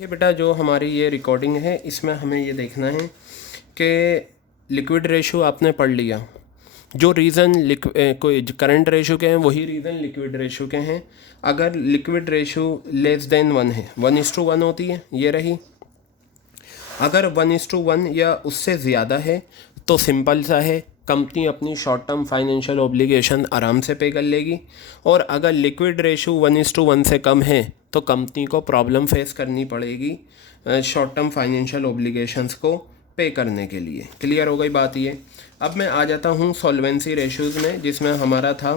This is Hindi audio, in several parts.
ये बेटा जो हमारी ये रिकॉर्डिंग है इसमें हमें ये देखना है कि लिक्विड रेशो आपने पढ़ लिया। जो रीज़न कोई करंट रेशो के हैं वही रीज़न लिक्विड रेशो के हैं। अगर लिक्विड रेशो लेस देन 1 है, 1:1 होती है, ये रही। अगर 1:1 या उससे ज़्यादा है तो सिंपल सा है, कंपनी अपनी शॉर्ट टर्म फाइनेंशियल ऑब्लिगेशन आराम से पे कर लेगी। और अगर लिक्विड रेशो 1:1 से कम है तो कंपनी को प्रॉब्लम फेस करनी पड़ेगी शॉर्ट टर्म फाइनेंशियल ऑब्लिगेशंस को पे करने के लिए। क्लियर हो गई बात ये। अब मैं आ जाता हूँ सॉल्वेंसी रेशोज़ में, जिसमें हमारा था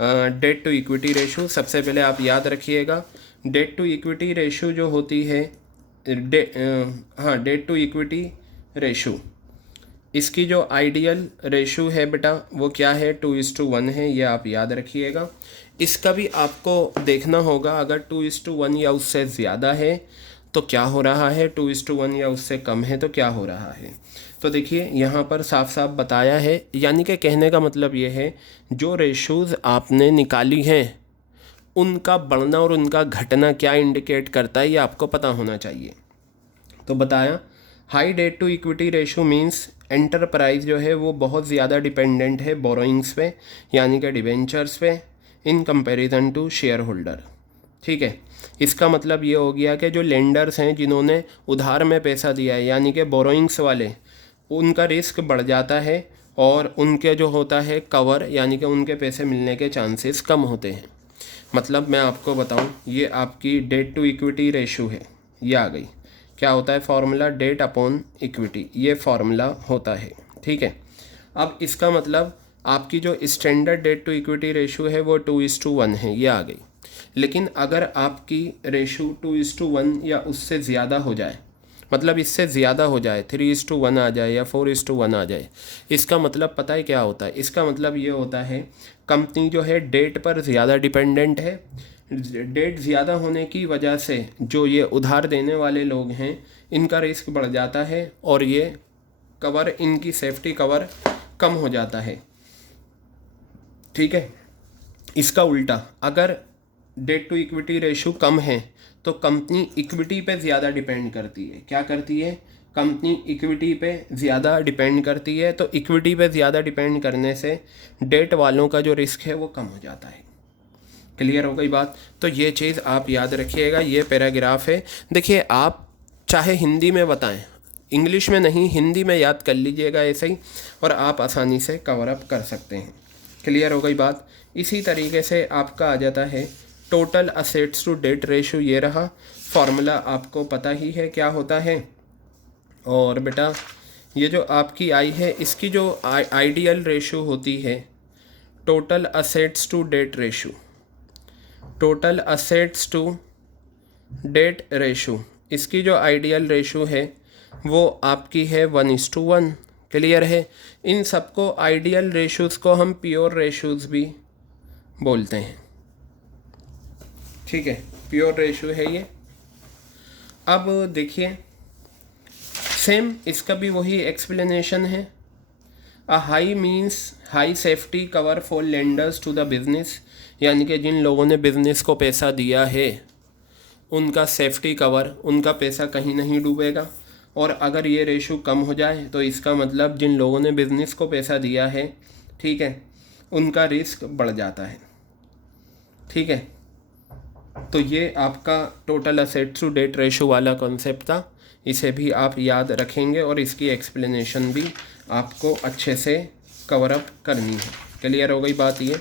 डेट टू इक्विटी रेशो। सबसे पहले आप याद रखिएगा, डेट टू इक्विटी रेशो जो होती है डेट टू इक्विटी रेशो, इसकी जो आइडियल रेशो है बेटा वो क्या है, 2:1 है। ये आप याद रखिएगा। इसका भी आपको देखना होगा, अगर 2:1 या उससे ज़्यादा है तो क्या हो रहा है, 2:1 या उससे कम है तो क्या हो रहा है। तो देखिए यहाँ पर साफ साफ बताया है, यानी कि कहने का मतलब ये है जो रेशोज़ आपने निकाली हैं उनका बढ़ना और उनका घटना क्या इंडिकेट करता है ये आपको पता होना चाहिए। तो बताया high debt to equity ratio means enterprise जो है वो बहुत ज़्यादा डिपेंडेंट है बोरोइंग्स पे, यानी कि डिवेंचर्स पे, in comparison to share holder. ठीक है, इसका मतलब ये हो गया कि जो लेंडर्स हैं जिन्होंने उधार में पैसा दिया है, यानी कि बोरोइंग्स वाले, उनका रिस्क बढ़ जाता है और उनके जो होता है कवर, यानी कि उनके पैसे मिलने के चांसेस कम होते हैं। मतलब मैं आपको बताऊं, ये आपकी डेट टू इक्विटी रेशो है, ये आ गई। क्या होता है फॉर्मूला, डेट अपॉन इक्विटी, ये फॉर्मूला होता है। ठीक है, अब इसका मतलब आपकी जो standard debt to equity ratio है वो 2:1 है, ये आ गई। लेकिन अगर आपकी रेशो 2:1 या उससे ज़्यादा हो जाए, मतलब इससे ज़्यादा हो जाए, 3:1 आ जाए या 4:1 आ जाए, इसका मतलब पता है क्या होता है। इसका मतलब ये होता है कंपनी जो है डेट पर ज़्यादा डिपेंडेंट है। डेट ज़्यादा होने की वजह से जो ये उधार देने वाले लोग हैं इनका रिस्क बढ़ जाता है और ये कवर, इनकी सेफ्टी कवर कम हो जाता है। ठीक है, इसका उल्टा, अगर डेट टू इक्विटी रेशो कम है तो कंपनी इक्विटी पे ज़्यादा डिपेंड करती है। क्या करती है, कंपनी इक्विटी पे ज़्यादा डिपेंड करती है। तो इक्विटी पे ज़्यादा डिपेंड करने से डेट वालों का जो रिस्क है वो कम हो जाता है। क्लियर हो गई बात। तो ये चीज़ आप याद रखिएगा, ये पैराग्राफ है। देखिए आप चाहे हिंदी में बताएं, इंग्लिश में नहीं, हिंदी में याद कर लीजिएगा ऐसे ही, और आप आसानी से कवर अप कर सकते हैं। क्लियर हो गई बात। इसी तरीके से आपका आ जाता है total assets to debt ratio, ये रहा। फॉर्मूला आपको पता ही है क्या होता है। और बेटा ये जो आपकी आई है, इसकी जो आइडियल रेशो होती है total assets to debt ratio, total assets to debt ratio, इसकी जो आइडियल रेशो है वो आपकी है 1:1। क्लियर है। इन सबको आइडियल रेशोज़ को हम प्योर रेशोज़ भी बोलते हैं। ठीक है, प्योर रेशो है ये। अब देखिए सेम इसका भी वही एक्सप्लेनेशन है। A high means high safety cover for lenders to the business, यानी कि जिन लोगों ने बिज़नेस को पैसा दिया है उनका सेफ्टी कवर, उनका पैसा कहीं नहीं डूबेगा। और अगर ये रेशो कम हो जाए तो इसका मतलब जिन लोगों ने बिज़नेस को पैसा दिया है, ठीक है, उनका रिस्क बढ़ जाता है। ठीक है, तो ये आपका total assets to debt ratio वाला कॉन्सेप्ट था, इसे भी आप याद रखेंगे और इसकी एक्सप्लेनेशन भी आपको अच्छे से कवर अप करनी है। क्लियर हो गई बात ये।